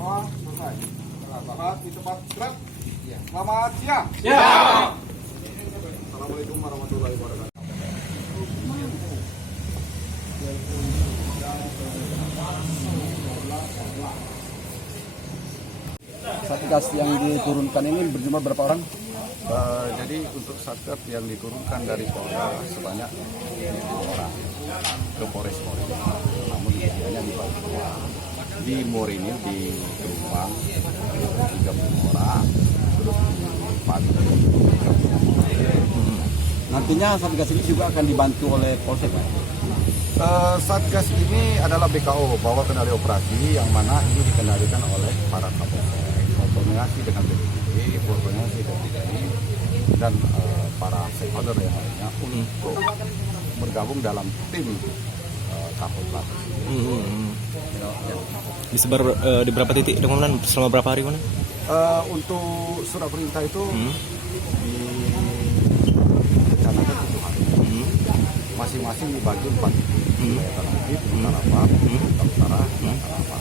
Oh, selesai. Selamat di tempat gerak. Selamat siang. Ya. Assalamualaikum warahmatullahi wabarakatuh. Satgas yang diturunkan ini berjumlah berapa orang? Jadi untuk satgas yang diturunkan dari Polda sebanyak 2 orang ke Polres Morini. Namun hanya dibagi di Morini di Jombang 30 orang, terus di Pati 30 orang. Nantinya Satgas ini juga akan dibantu oleh Polsek, Pak? Satgas ini adalah BKO, bawa kendali operasi, yang mana ini dikendalikan oleh para Kapolsek, koordinasi dengan BPBD, koordinasi dengan TNI, dan para stakeholder yang lainnya untuk bergabung dalam tim Kapolsek. Disebar di berapa titik dengan selama berapa hari mana? Untuk surat perintah itu direncanakan 7 hari. Masing-masing dibagi 4 titik. Wilayah Tanah Bukit, Utara Pak, Utara, Utara Pak.